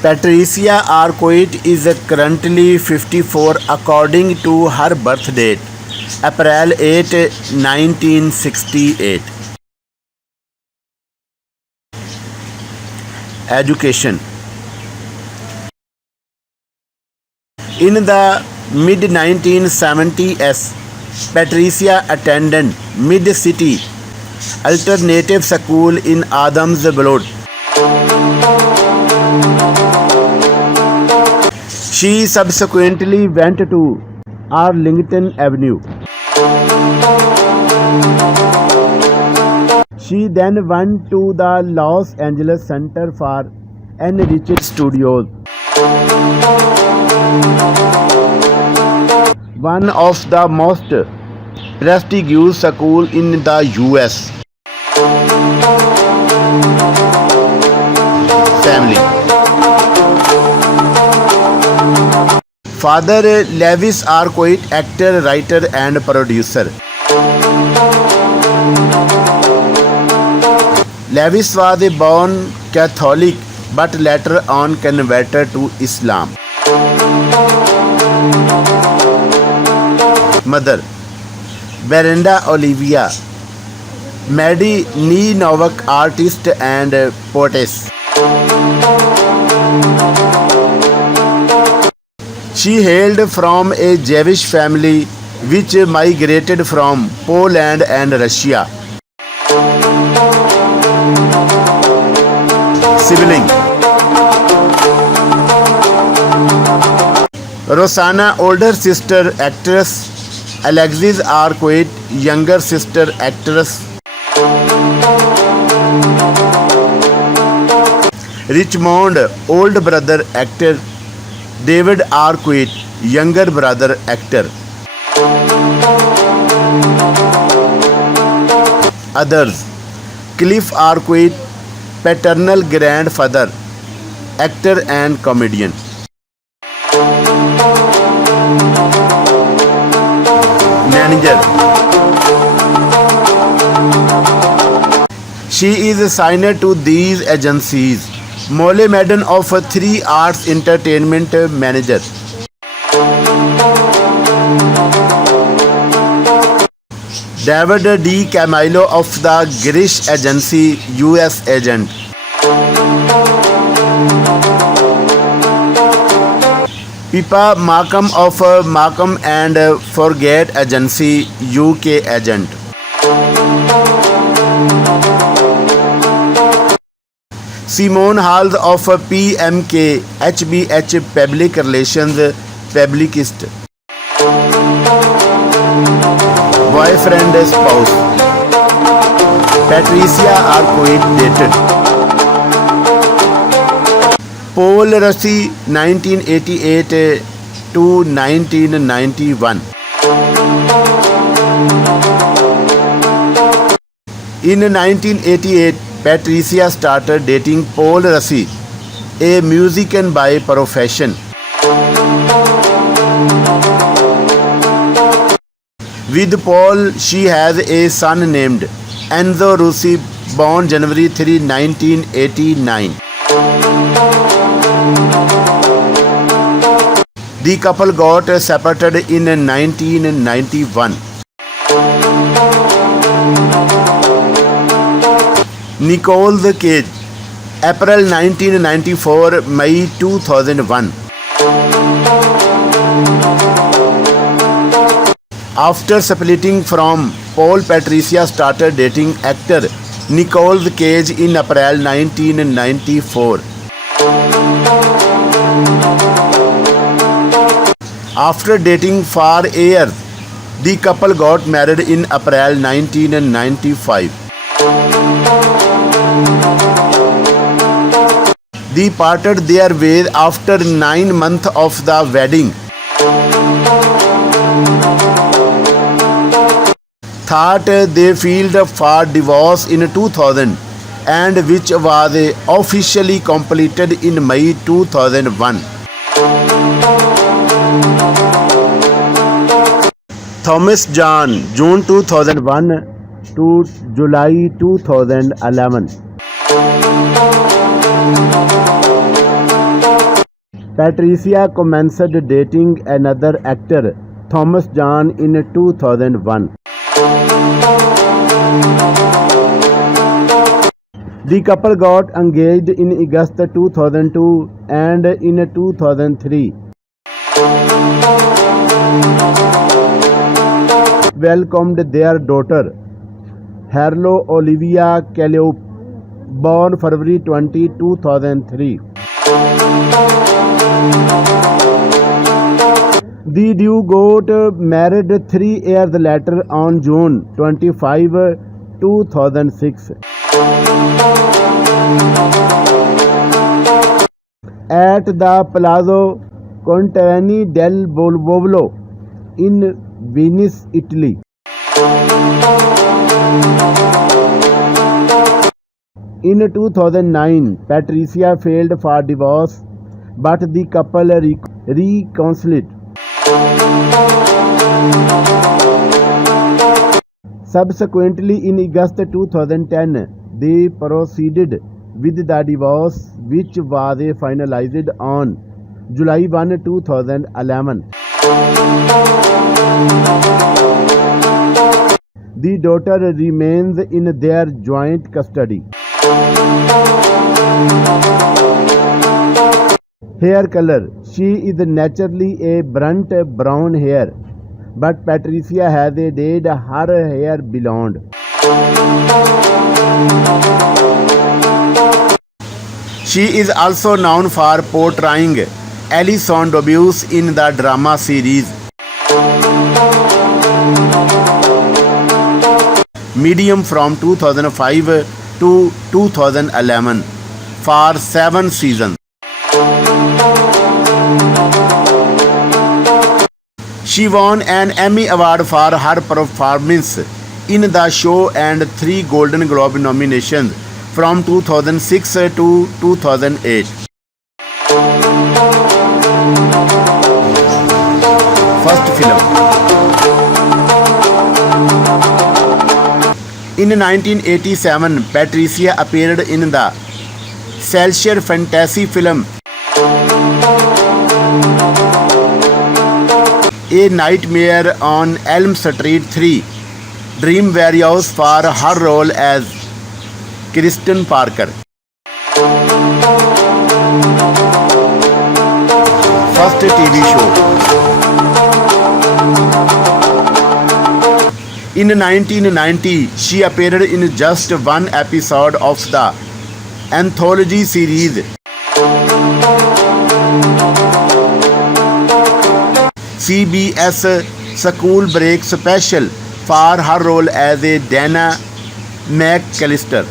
Patricia Arquette is currently 54 according to her birth date, April 8, 1968. Education. In the mid-1970s, Patricia attended Mid-City Alternative School in Adams Blvd. She subsequently went to Arlington Avenue. She then went to the Los Angeles Center for Enriched Studies, one of the most prestigious schools in the US. Family. Father Lewis Arquette, actor, writer and producer. Lewis was a born Catholic but later on converted to Islam. Mother Brenda Olivia, Mardi Nowak, artist and poetess. She hailed from a Jewish family which migrated from Poland and Russia. Sibling. Rosanna, older sister, actress. Alexis Arquette, younger sister, actress. Richmond, older brother, actor. David Arquette, younger brother, actor. Others. Cliff Arquette, paternal grandfather, actor and comedian. Manager. She is signed to these agencies. Mole Madden of 3 Arts Entertainment Manager. David D. Camilo of the Grish Agency, US agent. Pippa Markham of Markham and Forget Agency, UK agent. Simone Halls of PMK HBH Public Relations Publicist. Boyfriend spouse. Patricia Arquette dated. Paul Russi 1988 to 1991. In 1988, Patricia started dating Paul Russi, a musician by profession. With Paul, she has a son named Enzo Russi, born January 3, 1989. The couple got separated in 1991. Nicolas Cage, April 1994, May 2001. After splitting from Paul, Patricia started dating actor Nicolas Cage in April 1994. After dating for years, the couple got married in April 1995. They parted their ways after 9 months of the wedding. Thought they filed for divorce in 2000 and which was officially completed in May 2001. Thomas John, June 2001 to July 2011. Patricia commenced dating another actor, Thomas John, in 2001. The couple got engaged in August 2002 and in 2003 welcomed their daughter, Brenda Olivia Calliope, born February 20, 2003. The duo got married 3 years later on June 25, 2006. At the Palazzo Contarini del Bovolo in Venice, Italy. In 2009, Patricia filed for divorce, but the couple reconciled. Subsequently, in August 2010, they proceeded with the divorce, which was finalized on July 1, 2011. The daughter remains in their joint custody. Hair color. She is naturally a burnt brown hair, but Patricia has dyed her hair blonde. She is also known for portraying Alison Dobius in the drama series Medium from 2005 to 2011 for 7 seasons. She won an Emmy Award for her performance in the show and 3 Golden Globe nominations from 2006 to 2008. First film. In 1987, Patricia appeared in the slasher fantasy film A Nightmare on Elm Street 3, Dream Warriors for her role as Kristen Parker. First TV show. In 1990, she appeared in just one episode of the anthology series CBS School Break Special for her role as a Dana McAllister.